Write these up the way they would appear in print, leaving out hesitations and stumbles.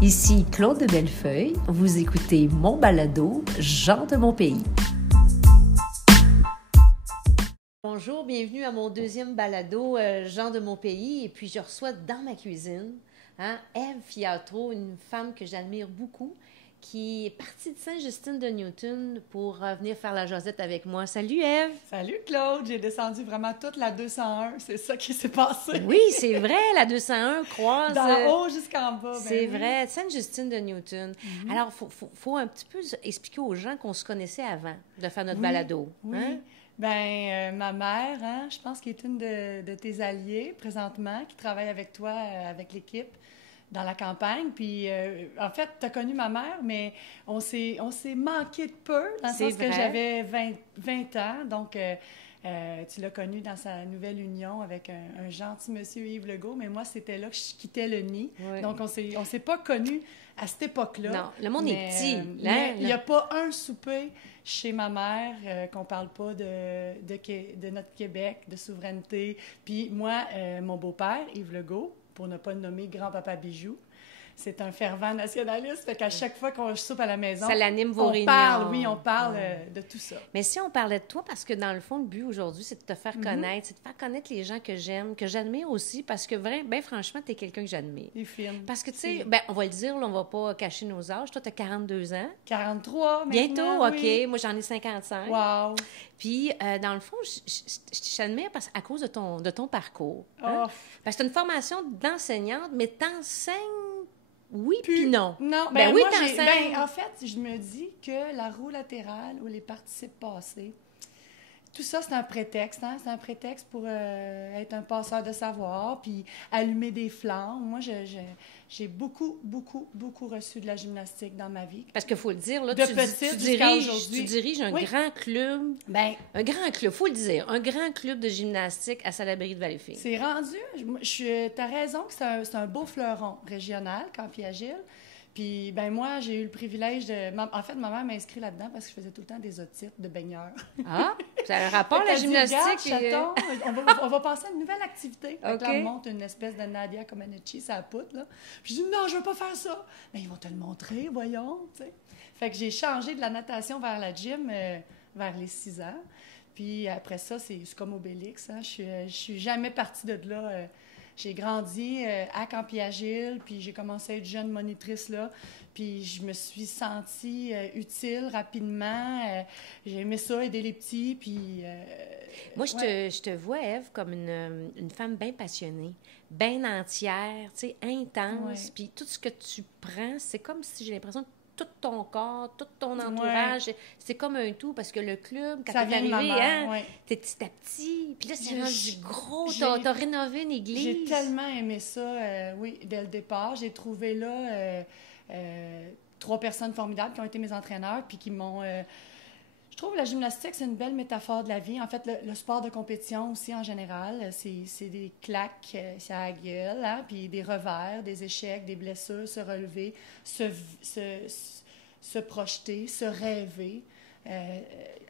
Ici Claude de Bellefeuille, vous écoutez mon balado Gens de mon pays. Bonjour, bienvenue à mon deuxième balado Gens de mon pays. Et puis je reçois dans ma cuisine Ève Fiatro, une femme que j'admire beaucoup, qui est partie de Sainte-Justine-de-Newton pour venir faire la jasette avec moi. Salut Ève! Salut Claude! J'ai descendu vraiment toute la 201. C'est ça qui s'est passé. Oui, c'est vrai, la 201 croise... D'en haut jusqu'en bas. C'est vrai, Sainte-Justine-de-Newton. Mm-hmm. Alors, faut un petit peu expliquer aux gens qu'on se connaissait avant de faire notre balado. Oui. Ma mère, je pense qu'elle est une de tes alliés présentement, qui travaille avec toi, avec l'équipe, dans la campagne. Puis, en fait, tu as connu ma mère, mais on s'est manqué de peu, dans le sens que j'avais 20 ans. Donc, tu l'as connu dans sa nouvelle union avec un gentil monsieur Yves Legault, mais moi, c'était là que je quittais le nid. Oui. Donc, on s'est pas connus à cette époque-là. Non, le monde est petit. Il n'y a pas un souper chez ma mère qu'on parle pas de notre Québec, de souveraineté. Puis moi, mon beau-père, Yves Legault, pour ne pas le nommer grand-papa Bijou, c'est un fervent nationaliste. Fait qu'à chaque fois qu'on soupe à la maison, ça l'anime vos réunions. On parle de tout ça. Mais si on parlait de toi, parce que dans le fond, le but aujourd'hui, c'est de te faire connaître, c'est de faire connaître les gens que j'aime, que j'admire aussi, parce que franchement, tu es quelqu'un que j'admire. Les films. Parce que, tu sais, on va le dire, là, on va pas cacher nos âges. Toi, tu as 42 ans. 43 maintenant. Bientôt, OK. Oui. Moi, j'en ai 55. Wow! Puis, dans le fond, je t'admire à cause de ton parcours. Oh. Parce que tu as une formation d'enseignante, mais t'enseignes oui puis non. Non, oui, t'enseignes. En fait, je me dis que la roue latérale ou les participes passés, tout ça, c'est un prétexte. C'est un prétexte pour être un passeur de savoir, puis allumer des flammes. Moi, j'ai beaucoup reçu de la gymnastique dans ma vie. Parce qu'il faut le dire, là, tu diriges un grand club. Un grand club, il faut le dire. Un grand club de gymnastique à Salaberry-de-Valleyfield. C'est rendu. T'as raison que c'est un beau fleuron régional, Campi-Agile. Puis, moi, j'ai eu le privilège de... En fait, ma mère m'a inscrit là-dedans parce que je faisais tout le temps des otites de baigneurs. Ah! Ça a un rapport, la gymnastique? Chaton, on va passer à une nouvelle activité. Okay. Là, on monte une espèce de Nadia Comaneci, ça poutre, là. Puis je dis, non, je veux pas faire ça. Mais ils vont te le montrer, voyons, tu sais. Fait que j'ai changé de la natation vers la gym vers les 6 ans. Puis après ça, c'est comme Obélix. Je suis jamais partie de là... J'ai grandi à Campi-Agile, puis j'ai commencé à être jeune monitrice là, puis je me suis sentie utile rapidement. J'ai aimé ça, aider les petits, puis... Moi, je te vois, Ève, comme une femme bien passionnée, bien entière, tu sais, intense, puis tout ce que tu prends, c'est comme si j'ai l'impression que tout ton corps, tout ton entourage, c'est comme un tout, parce que le club, quand t'es arrivé, t'es petit à petit, puis là, c'est rendu gros, t'as rénové une église. J'ai tellement aimé ça, dès le départ. J'ai trouvé là 3 personnes formidables qui ont été mes entraîneurs, puis qui m'ont... Je trouve que la gymnastique, c'est une belle métaphore de la vie. En fait, le sport de compétition aussi, en général, c'est des claques sur la gueule, puis des revers, des échecs, des blessures, se relever, se projeter, se rêver,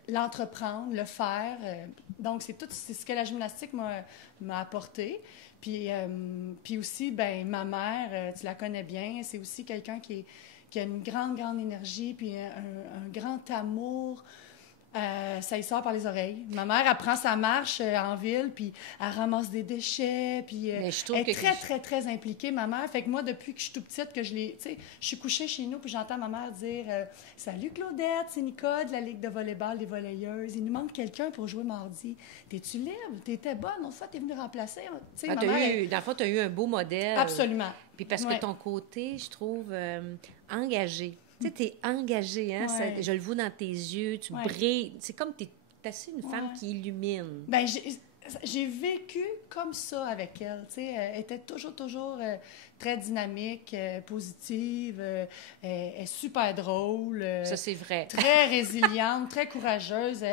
l'entreprendre, le faire. Donc, c'est ce que la gymnastique m'a apporté. Puis aussi, ma mère, tu la connais bien, c'est aussi quelqu'un qui a une grande énergie, puis un grand amour. Ça y sort par les oreilles. Ma mère, elle prend sa marche en ville, puis elle ramasse des déchets, puis elle est très impliquée, ma mère. Fait que moi, depuis que je suis toute petite, que je suis couchée chez nous, puis j'entends ma mère dire « Salut Claudette, c'est Nicole de la Ligue de volleyball des volleyeuses. Il nous manque quelqu'un pour jouer mardi. T'es-tu libre? T'étais bonne. Une fois, t'es venue remplacer. » Dans le fond, t'as eu un beau modèle. Absolument. Puis parce que ton côté, je trouve, engagé. Tu sais, t'es engagée, hein? Ouais. Ça, je le vois dans tes yeux, tu brilles. C'est comme t'es assez une femme qui illumine. J'ai vécu comme ça avec elle. Tu sais, elle était toujours très dynamique, positive, elle est super drôle. Ça, c'est vrai. Très résiliente, très courageuse.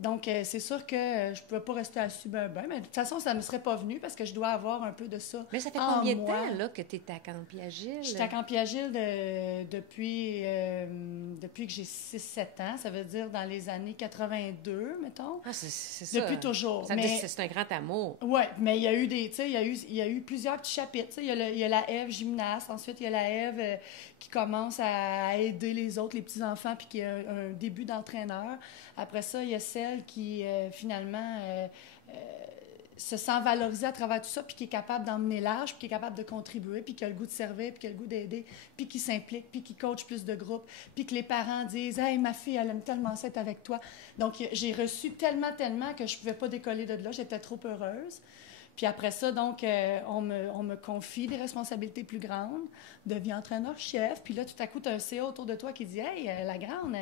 Donc, c'est sûr que je ne pouvais pas rester assise mais de toute façon, ça ne me serait pas venu parce que je dois avoir un peu de ça. Mais ça fait combien de temps là, que tu es à Campi-Agile? Je suis à Campi-Agile depuis que j'ai 6-7 ans. Ça veut dire dans les années 82, mettons. Ah, c'est ça. Depuis toujours. C'est un grand amour. Oui, mais il y a eu il y a eu plusieurs petits chapitres. Il y a la Ève gymnaste. Ensuite, il y a la Ève qui commence à aider les autres, les petits-enfants, puis qui a un début d'entraîneur. Après ça, il y a celle qui, finalement, se sent valorisée à travers tout ça, puis qui est capable d'emmener large, puis qui est capable de contribuer, puis qui a le goût de servir, puis qui a le goût d'aider, puis qui s'implique, puis qui coach plus de groupes, puis que les parents disent « Hey, ma fille, elle aime tellement ça être avec toi. » Donc, j'ai reçu tellement que je ne pouvais pas décoller de là. J'étais trop heureuse. Puis après ça, donc, on me confie des responsabilités plus grandes, deviens entraîneur-chef. Puis là, tout à coup, tu as un CEO autour de toi qui dit « Hey, la grande,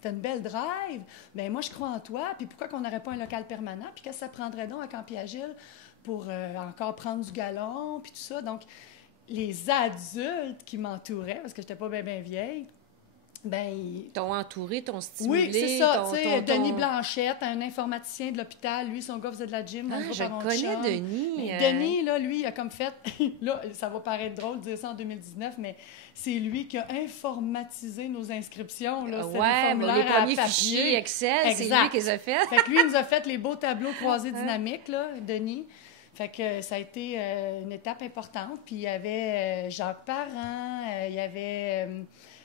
tu as une belle drive. Bien, moi, je crois en toi. Puis pourquoi qu'on n'aurait pas un local permanent? Puis qu'est-ce que ça prendrait donc à Campi-Agile pour encore prendre du galon? Puis tout ça. » Donc, les adultes qui m'entouraient, parce que je n'étais pas bien vieille, t'ont entouré, t'ont stimulé. Oui, c'est ça. Tu sais, Denis Blanchette, un informaticien de l'hôpital, lui, son gars faisait de la gym. Je connais Denis. Denis, là, lui, il a comme fait... là, ça va paraître drôle de dire ça en 2019, mais c'est lui qui a informatisé nos inscriptions. Là, les premiers fichiers Excel, c'est lui qui les a fait. Fait que lui, il nous a fait les beaux tableaux croisés dynamiques, là, Denis. Fait que ça a été une étape importante. Puis il y avait Jacques Parent, il y avait...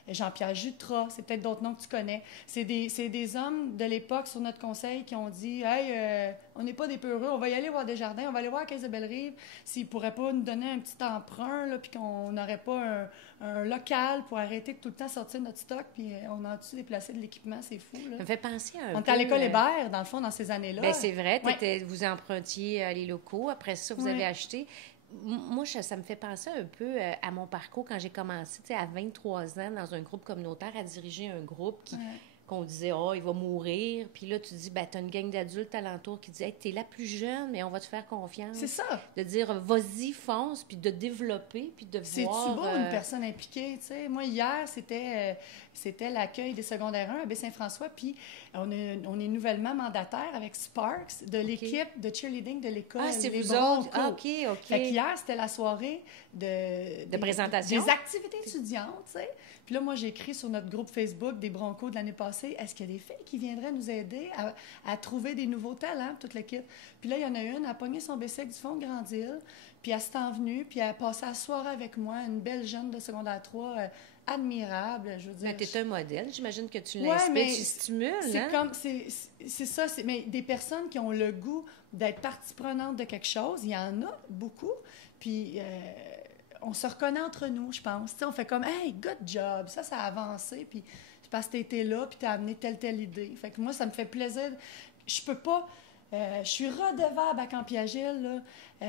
Jean-Pierre Jutras, c'est peut-être d'autres noms que tu connais. C'est des hommes de l'époque sur notre conseil qui ont dit « Hey, on n'est pas des peureux, on va y aller voir Desjardins, on va aller voir Caisse de Bellerive, s'ils ne pourraient pas nous donner un petit emprunt, là, puis qu'on n'aurait pas un local pour arrêter de tout le temps sortir notre stock, puis on a-tu déplacé de l'équipement, c'est fou. » Là. Ça me fait penser un peu... On était à l'école Hébert, dans le fond, dans ces années-là. Bien, c'est vrai, vous empruntiez les locaux, après ça, vous avez acheté... Moi, ça me fait penser un peu à mon parcours quand j'ai commencé, à 23 ans, dans un groupe communautaire, à diriger un groupe qu'on disait « Oh, il va mourir ». Puis là, tu dis « Ben, t'as une gang d'adultes alentour qui dit « Hey, t'es la plus jeune, mais on va te faire confiance. » C'est ça. De dire « Vas-y, fonce », puis de développer, puis de voir... C'est-tu beau, une personne impliquée, tu sais? Moi, hier, c'était l'accueil des secondaires 1 à Baie-Saint-François, puis on est nouvellement mandataire avec Sparks de l'équipe de cheerleading de l'école. Ah, c'est vous autres? Ah, OK. Fait qu'hier, c'était la soirée de présentation? Des activités étudiantes, tu sais. Puis là, moi, j'ai écrit sur notre groupe Facebook des Broncos de l'année passée, est-ce qu'il y a des filles qui viendraient nous aider à trouver des nouveaux talents, toute l'équipe? Puis là, il y en a une, elle a pogné son bicycle du fond de Grande-Île, puis elle s'est envenue, puis elle a passé la soirée avec moi, une belle jeune de secondaire 3, admirable, je veux dire. Mais t'es un modèle, j'imagine que tu l'inspires, tu stimules, c'est ça, mais des personnes qui ont le goût d'être partie prenante de quelque chose, il y en a beaucoup, puis on se reconnaît entre nous, je pense. T'sais, on fait comme « Hey, good job! » Ça a avancé, puis c'est parce que t'étais là, puis t'as amené telle idée. Fait que moi, ça me fait plaisir. Je peux pas... je suis redevable à Campi-Agile, là.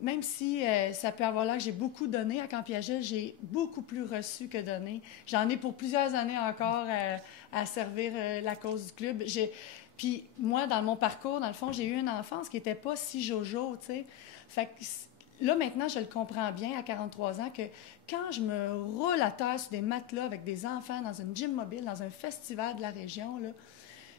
Même si ça peut avoir l'air que j'ai beaucoup donné à Campi-Agile, j'ai beaucoup plus reçu que donné. J'en ai pour plusieurs années encore à servir la cause du club. Puis moi, dans mon parcours, dans le fond, j'ai eu une enfance qui n'était pas si jojo, tu sais. Fait que là, maintenant, je le comprends bien à 43 ans que quand je me roule à terre sur des matelas avec des enfants dans une gym mobile, dans un festival de la région, là,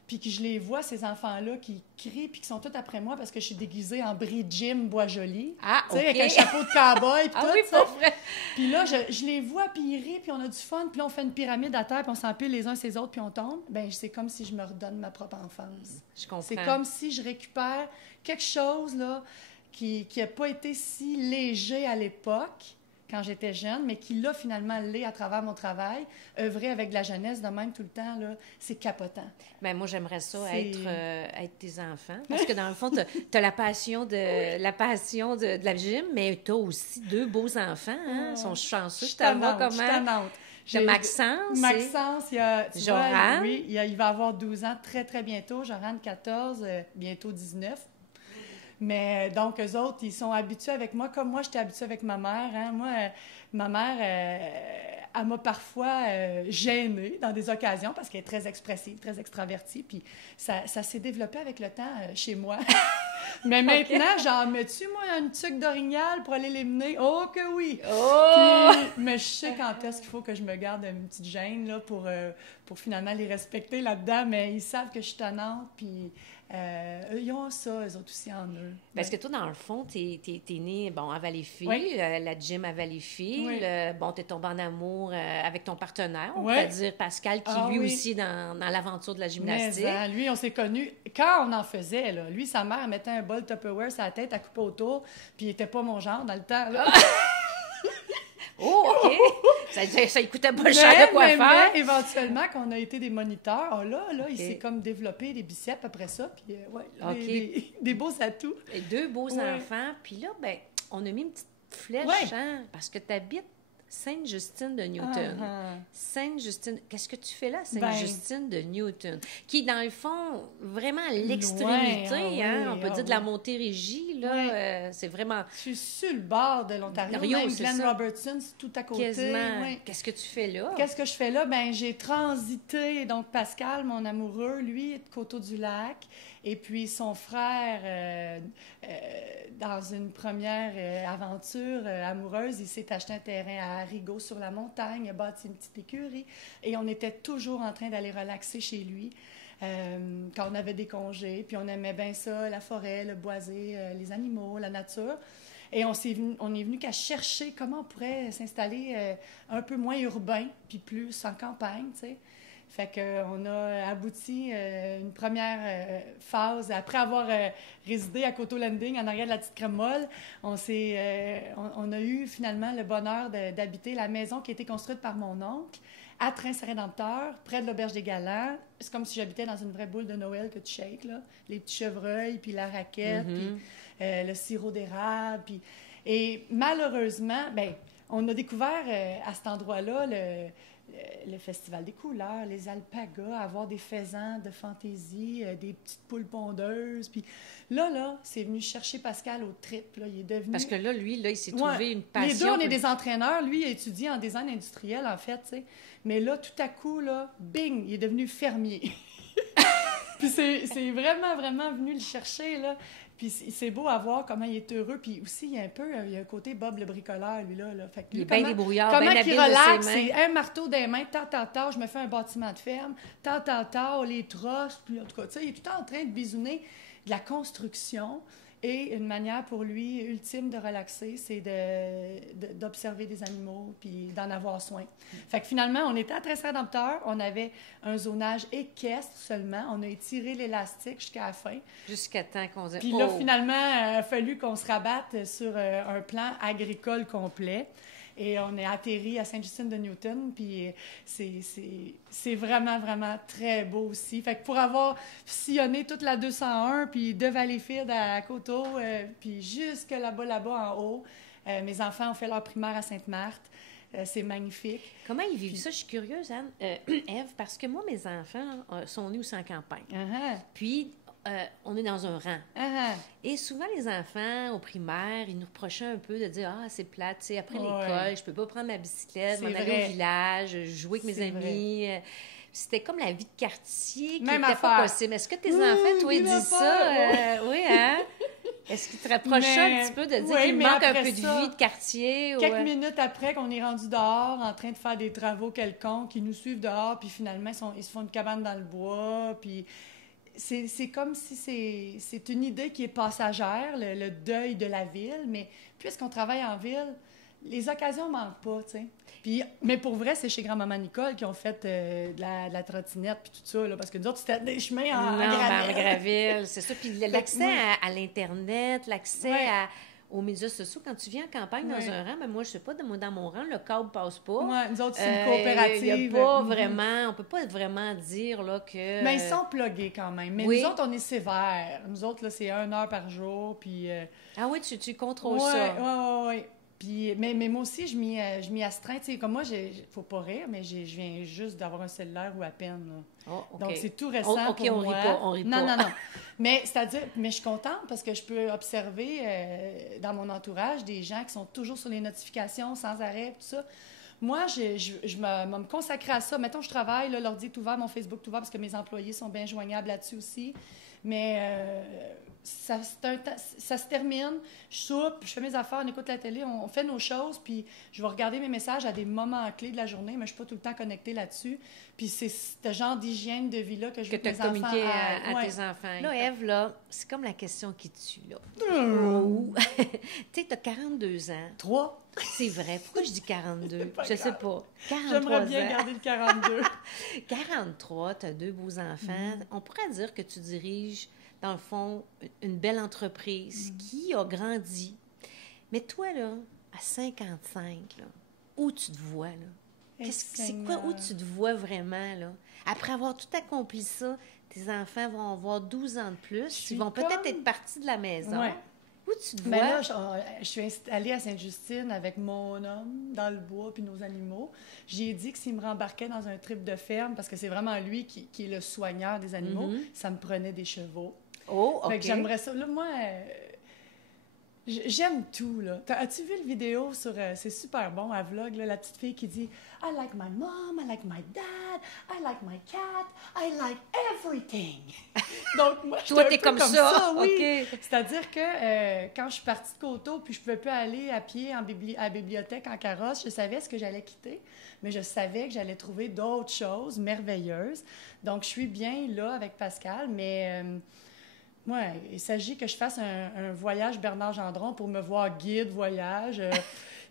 puis que je les vois, ces enfants-là, qui crient puis qui sont tous après moi parce que je suis déguisée en bris de gym Bois-Joli. Ah, OK. Avec un chapeau de cow-boy puis tout. Oui, pas vrai. Puis là, je les vois, puis ils rient, puis on a du fun, puis là, on fait une pyramide à terre, puis on s'empile les uns ces autres, puis on tombe. Bien, c'est comme si je me redonne ma propre enfance. Je comprends. C'est comme si je récupère quelque chose, là, qui n'a pas été si léger à l'époque, quand j'étais jeune, mais qui, là, finalement, l'est à travers mon travail. Œuvrer avec de la jeunesse de même tout le temps, là, c'est capotant. Bien, moi, j'aimerais ça être tes enfants. Parce que, dans le fond, tu as la passion de la gym, mais tu as aussi deux beaux enfants. Hein? Ils sont chanceux. Je t'avoue comment... J'ai Maxence. Maxence, il y a... Joran. Oui, il va avoir 12 ans très, très bientôt. Joran, 14, bientôt 19. Mais donc, eux autres, ils sont habitués avec moi, comme moi, j'étais habituée avec ma mère. Hein. Moi, ma mère, elle m'a parfois gênée dans des occasions parce qu'elle est très expressive, très extravertie. Puis ça s'est développé avec le temps chez moi. Mais maintenant, j'en mets-tu, moi, une tuque d'orignal pour aller les mener? Oh que oui! Oh! Puis, mais je sais quand est-ce qu'il faut que je me garde une petite gêne là, pour finalement les respecter là-dedans. Mais ils savent que je suis tannante, puis eux, ils ont ça, eux autres aussi en eux. Parce que toi, dans le fond, t'es née, bon, à Valleyfield, Oui. la gym à Valleyfield. Oui. Bon, t'es tombée en amour avec ton partenaire, on Oui. pourrait dire Pascal, qui lui oui. aussi dans l'aventure de la Mais, gymnastique. lui, on s'est connus quand on en faisait. Là. Lui, sa mère, elle mettait un bol Tupperware sur la tête, elle coupait autour, puis il était pas mon genre dans le temps. Là. Oh, OK! Ça lui coûtait pas cher de quoi faire. Mais éventuellement, quand on a été des moniteurs, là, OK. il s'est comme développé des biceps après ça, puis OK. des beaux atouts. Et 2 beaux Ouais. enfants. Puis là, ben, on a mis une petite flèche, Ouais. hein, parce que tu habites Sainte-Justine de Newton. Sainte-Justine, qu'est-ce que tu fais là, Sainte-Justine de Newton? Qui est, dans le fond, vraiment à l'extrémité, Loin, hein? On peut dire de la oui. Montérégie, là. Ouais. C'est vraiment Je suis sur le bord de l'Ontario, Ontario, même c'est Glen ça. Robertson, c'est tout à côté. quasiment... Ouais. Qu'est-ce que tu fais là? Qu'est-ce que je fais là? Ben j'ai transité, donc Pascal, mon amoureux, lui, est de Coteau-du-Lac, et puis son frère, dans une première aventure amoureuse, il s'est acheté un terrain à Rigaud sur la montagne, il a bâti une petite écurie, et on était toujours en train d'aller relaxer chez lui. Quand on avait des congés, puis on aimait bien ça, la forêt, le boisé, les animaux, la nature. Et on est venu qu'à chercher comment on pourrait s'installer un peu moins urbain, puis plus en campagne, tu sais. Fait qu'on a abouti une première phase. Après avoir résidé à Coteau Landing, en arrière de la petite crème molle, on a eu finalement le bonheur d'habiter la maison qui a été construite par mon oncle à Train-Saint-Rédempteur, près de l'Auberge des Galants. C'est comme si j'habitais dans une vraie boule de Noël que tu shakes, là. Les petits chevreuils, puis la raquette, puis le sirop d'érable. Puis... Et malheureusement, ben, on a découvert à cet endroit-là le Festival des couleurs, les alpagas, avoir des faisans de fantaisie, des petites poules pondeuses. Puis là, c'est venu chercher Pascal au trip. Là. Il est devenu... Parce que là, lui, là, il s'est trouvé une passion. Les deux, on est des entraîneurs. Lui, il a étudié en design industriel, en fait, tu sais. Mais là, tout à coup, là, bing, il est devenu fermier. Puis c'est vraiment, vraiment venu le chercher, là. Puis c'est beau à voir comment il est heureux. Puis aussi, il y a un côté Bob le bricoleur, lui, là. Fait que lui, Il est bien débrouillard, comment bien il habile de ses relaxe, mains. c'est un marteau des mains, je me fais un bâtiment de ferme, les trosses, puis en tout cas, tu sais, il est tout le temps en train de bisouner de la construction. Et une manière pour lui ultime de relaxer, c'est d'observer des animaux puis d'en avoir soin. Fait que finalement, on était à Train-Saint-Rédempteur, on avait un zonage équestre seulement, on a étiré l'élastique jusqu'à la fin. Jusqu'à temps qu'on dise... Puis là, finalement, il a fallu qu'on se rabatte sur un plan agricole complet. Et on est atterri à Sainte-Justine de Newton, puis c'est vraiment, vraiment très beau aussi. Fait que pour avoir sillonné toute la 201, puis de Valleyfield à Coteau, puis jusque là-bas en haut, mes enfants ont fait leur primaire à Sainte-Marthe. C'est magnifique. Comment ils vivent ça? Je suis curieuse, Anne, Ève, parce que moi, mes enfants sont nés aussi en campagne. Puis... on est dans un rang. Et souvent, les enfants, au primaire, ils nous reprochaient un peu de dire « Ah, c'est plate, tu sais, après l'école, je peux pas prendre ma bicyclette, m'en aller au village, jouer avec mes amis. » C'était comme la vie de quartier qui n'était pas possible. Est-ce que tes enfants, toi, ils disent ça? Oui, hein? Est-ce qu'ils te reprochent un petit peu de dire qu'il manque un peu de vie de quartier? Quelques minutes après qu'on est rendu dehors, en train de faire des travaux quelconques, ils nous suivent dehors, puis finalement, ils se font une cabane dans le bois, puis... C'est comme si c'est une idée qui est passagère, le deuil de la ville, mais puisqu'on travaille en ville, les occasions ne manquent pas, tu sais. Mais pour vrai, c'est chez grand-maman Nicole qui ont fait de la trottinette puis tout ça, là, parce que nous autres, c'était des chemins en graville, c'est ça. Puis l'accès à l'Internet, l'accès aux médias sociaux. Quand tu viens en campagne dans un rang, ben moi, je sais pas, dans mon rang, le câble passe pas. Oui, nous autres, c'est une coopérative. Il n'y a pas vraiment... On peut pas vraiment dire là, que... Mais ils sont plugués quand même. Mais nous autres, on est sévères. Nous autres, là, c'est 1 heure par jour, puis... Ah oui, tu contrôles ça. Oui. Puis, mais moi aussi, je m'y astreins. Tu sais, comme moi, faut pas rire, mais je viens juste d'avoir un cellulaire ou à peine. Là. Oh, okay. Donc, c'est tout récent pour moi. On rit pas. Non. Mais c'est-à-dire, je suis contente parce que je peux observer dans mon entourage des gens qui sont toujours sur les notifications sans arrêt, tout ça. moi, je me consacrer à ça. Mettons, je travaille, là, l'ordi est ouvert, mon Facebook est ouvert parce que mes employés sont bien joignables là-dessus aussi. Mais ça se termine, je soupe, je fais mes affaires, on écoute la télé, on fait nos choses, puis je vais regarder mes messages à des moments clés de la journée, mais je ne suis pas tout le temps connectée là-dessus. Puis c'est ce genre d'hygiène de vie-là que je veux que mes enfants communiqué à tes enfants. Là, Ève, là, c'est comme la question qui tue, là. Tu sais, tu as 42 ans. 3. C'est vrai. Pourquoi je dis 42? Je sais pas. 43 J'aimerais bien ans. garder le 42. 43, tu as 2 beaux enfants. On pourrait dire que tu diriges, dans le fond, une belle entreprise qui a grandi. Mais toi, là, à 55, là, où tu te vois, là? C'est quoi, où tu te vois vraiment, là? Après avoir tout accompli ça, tes enfants vont avoir 12 ans de plus. Ils vont peut-être être partis de la maison. Ouais. Où tu te vois? Là, je suis installée à Sainte-Justine avec mon homme dans le bois puis nos animaux. J'ai dit que s'il me rembarquait dans un trip de ferme, parce que c'est vraiment lui qui est le soigneur des animaux, ça me prenait des chevaux. Oh, OK. Fait que j'aimerais ça. Là, moi, j'aime tout, là. As-tu vu le vidéo sur... c'est super bon, à vlog, là, la petite fille qui dit « I like my mom, I like my dad, I like my cat, I like everything. » Donc, moi, toi, t'es comme ça? Oui. Okay. C'est-à-dire que quand je suis partie de Coteau, puis je pouvais plus aller à pied à la bibliothèque en carrosse, je savais ce que j'allais quitter, mais je savais que j'allais trouver d'autres choses merveilleuses. Donc, je suis bien là avec Pascal, mais... Oui, il s'agit que je fasse un voyage Bernard Gendron pour me voir guide voyage.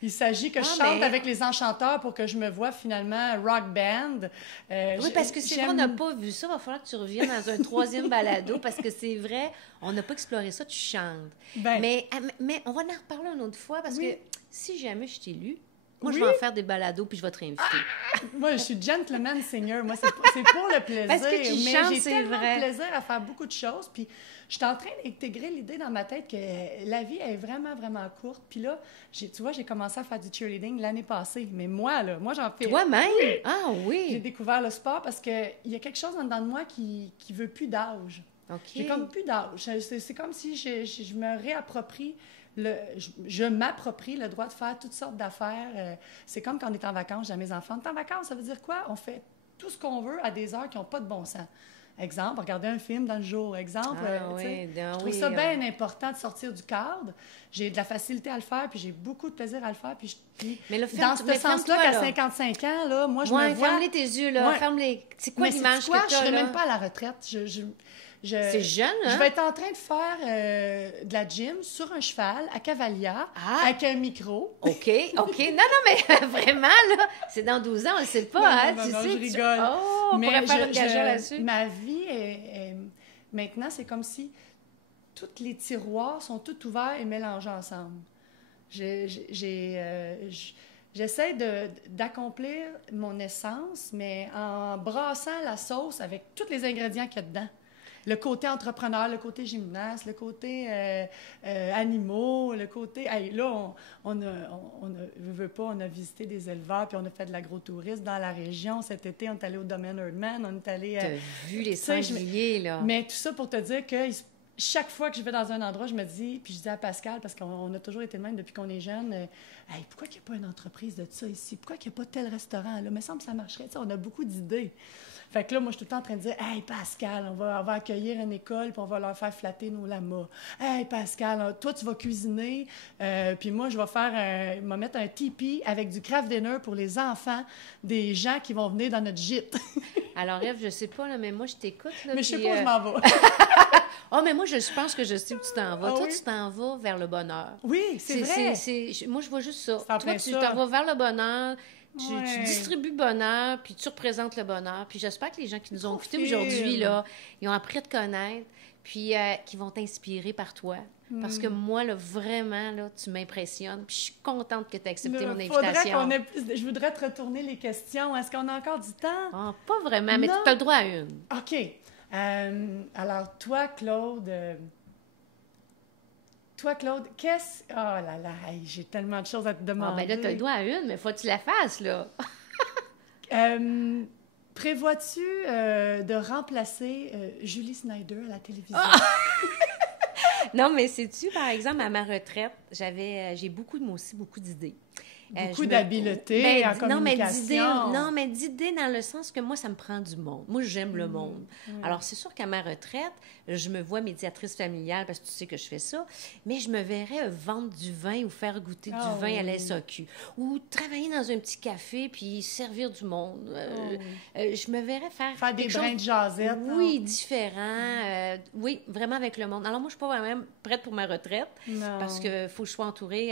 Il s'agit que je chante avec les enchanteurs pour que je me voie finalement rock band. Oui, parce que c'est vrai, on n'a pas vu ça. Il va falloir que tu reviennes dans un 3e balado parce que c'est vrai, on n'a pas exploré ça, tu chantes. Mais on va en reparler une autre fois parce que si jamais je t'ai lu, moi, je vais en faire des balados puis je vais te réinviter. Moi, je suis gentleman singer. Moi, c'est pour le plaisir. Parce que tu chantes, j'ai tellement vrai. de plaisir à faire beaucoup de choses. Puis, je suis en train d'intégrer l'idée dans ma tête que la vie est vraiment, vraiment courte. Puis là, tu vois, j'ai commencé à faire du cheerleading l'année passée. Mais moi, j'en fais... Toi-même? Oui. Ah oui! J'ai découvert le sport parce qu'il y a quelque chose en dedans de moi qui veut plus d'âge. Okay. J'ai comme plus d'âge. C'est comme si je me réapproprie... je m'approprie le droit de faire toutes sortes d'affaires. C'est comme quand on est en vacances, j'ai à mes enfants. On est en vacances, ça veut dire quoi? On fait tout ce qu'on veut à des heures qui n'ont pas de bon sens. Exemple, regarder un film dans le jour. Exemple, je trouve ça bien important de sortir du cadre. J'ai de la facilité à le faire, puis j'ai beaucoup de plaisir à le faire. Puis mais là, dans ce sens-là, qu'à 55 ans, là, moi, je me vois... ferme-les tes yeux, là. Ouais. Ferme-les. C'est quoi l'image que tu as, là? Je ne serai même pas à la retraite. C'est jeune, hein? Je vais être en train de faire de la gym sur un cheval, à Cavalia, avec un micro. OK. Non, mais vraiment, là, c'est dans 12 ans, on ne sait pas, non, tu sais. Je rigole. On pourrait faire une gageure là-dessus. Ma vie maintenant, c'est comme si tous les tiroirs sont tous ouverts et mélangés ensemble. J'essaie d'accomplir mon essence, mais en brassant la sauce avec tous les ingrédients qu'il y a dedans. Le côté entrepreneur, le côté gymnaste, le côté animaux, le côté... Hey, là, on a visité des éleveurs, puis on a fait de l'agrotourisme dans la région. Cet été, on est allé au domaine Erdman, on est allé... T'as vu les sangliers, là. Mais tout ça pour te dire que chaque fois que je vais dans un endroit, je me dis, puis je dis à Pascal, parce qu'on a toujours été de même depuis qu'on est jeune, hey, pourquoi il n'y a pas une entreprise de ça ici? Pourquoi il n'y a pas tel restaurant? Là, il me semble que ça marcherait. T'sais, on a beaucoup d'idées. Fait que là, moi, je suis tout le temps en train de dire, hey, Pascal, on va accueillir une école, puis on va leur faire flatter nos lamas. Hey, Pascal, toi, tu vas cuisiner, puis moi, je vais mettre un tipi avec du craft dinner pour les enfants des gens qui vont venir dans notre gîte. Alors, Ève, je sais pas, là, mais moi, je t'écoute. Là, mais je sais pas où je m'en vais. Mais moi, je pense que je sais où tu t'en vas. Toi, tu t'en vas vers le bonheur. Oui, c'est vrai. Moi, je vois juste ça. Toi, tu t'en vas vers le bonheur. Tu distribues le bonheur, puis tu représentes le bonheur. Puis j'espère que les gens qui nous ont écoutés aujourd'hui, là, ils ont appris à te connaître, puis qui vont t'inspirer par toi. Parce que moi, là, vraiment, là, tu m'impressionnes. Puis je suis contente que tu aies accepté mon invitation. Je voudrais te retourner les questions. Est-ce qu'on a encore du temps? Pas vraiment, mais tu as le droit à une. OK. Alors, toi, Claude, qu'est-ce... Oh là là, j'ai tellement de choses à te demander. Là, tu as le droit à une, mais il faut que tu la fasses, là. Prévois-tu de remplacer Julie Snyder à la télévision? Non, mais sais-tu, par exemple, à ma retraite, j'ai beaucoup d'idées. Beaucoup d'habileté en communication. Non, mais d'idées dans le sens que moi, ça me prend du monde. Moi, j'aime le monde. Alors, c'est sûr qu'à ma retraite, je me vois médiatrice familiale parce que tu sais que je fais ça, mais je me verrais vendre du vin ou faire goûter du vin à la SAQ ou travailler dans un petit café puis servir du monde. Je me verrais faire des brins de jasette. Oui, différent. Oui, vraiment avec le monde. Alors, moi, je suis pas vraiment prête pour ma retraite parce qu'il faut que je sois entourée,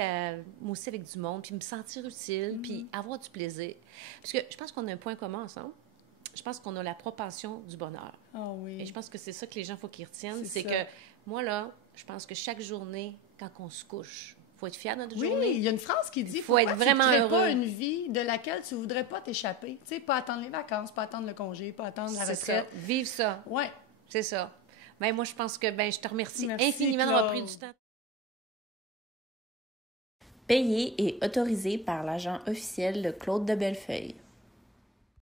moi aussi, avec du monde, puis me sentir utile, puis avoir du plaisir. Parce que je pense qu'on a un point commun ensemble. Je pense qu'on a la propension du bonheur. Oh oui. Et je pense que c'est ça que les gens, il faut qu'ils retiennent. C'est ça. que moi, là, je pense que chaque journée, quand on se couche, il faut être fier de notre journée. Oui, il y a une phrase qui dit faut être vraiment heureux. Pas une vie de laquelle tu voudrais pas t'échapper. Tu sais, pas attendre les vacances, pas attendre le congé, pas attendre la retraite. C'est ça. Vive ça. Oui. C'est ça. Ben, moi, je pense que je te remercie Merci, infiniment d'avoir pris du temps. Payé et autorisé par l'agent officiel de Claude de Bellefeuille.